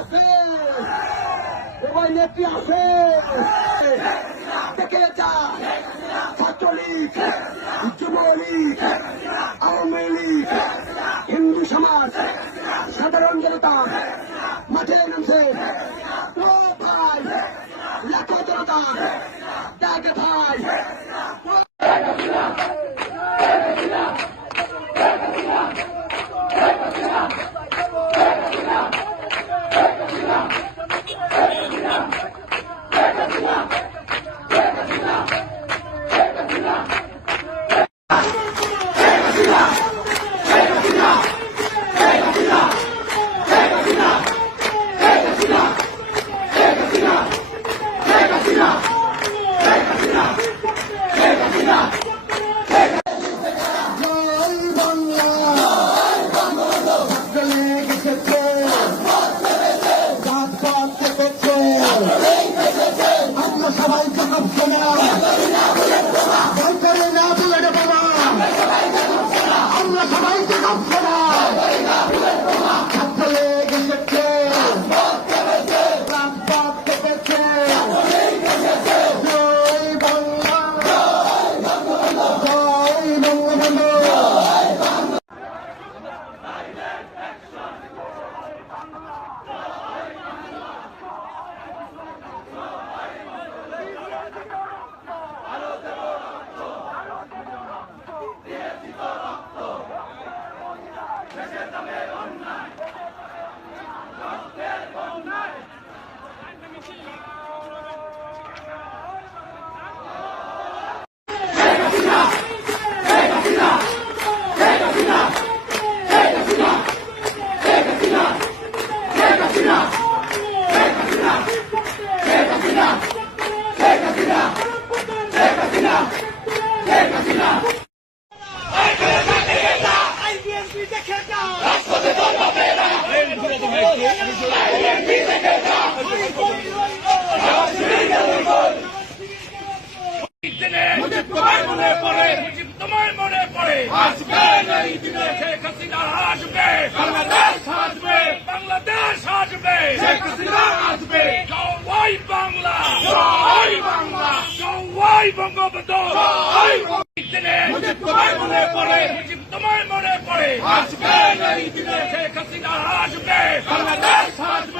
আছে, ওই নেত্রী আছে, দেখে যা ছাত্রলীগ, যুবলীগ, আওয়ামী লীগ, হিন্দু সমাজ, সাধারণ জনতা মাঠে নামছে। ও ভাই, লাখো জনতা দেখ ভাই, তোমার মনে পড়ে আসবে এই দিনে শেখ হাসিনা আসবে, বাংলাদেশ আসবে, বাংলাদেশ আসবে, শেখ হাসিনা আসবে। জয় বাংলা, জয় বাংলা, জয় বঙ্গবন্ধু, জয় দিনে তোমার মনে পড়ে, তোমার মনে পড়ে আসবে এই দিনে শেখ হাসিনা আসবে, বাংলাদেশ আসবে।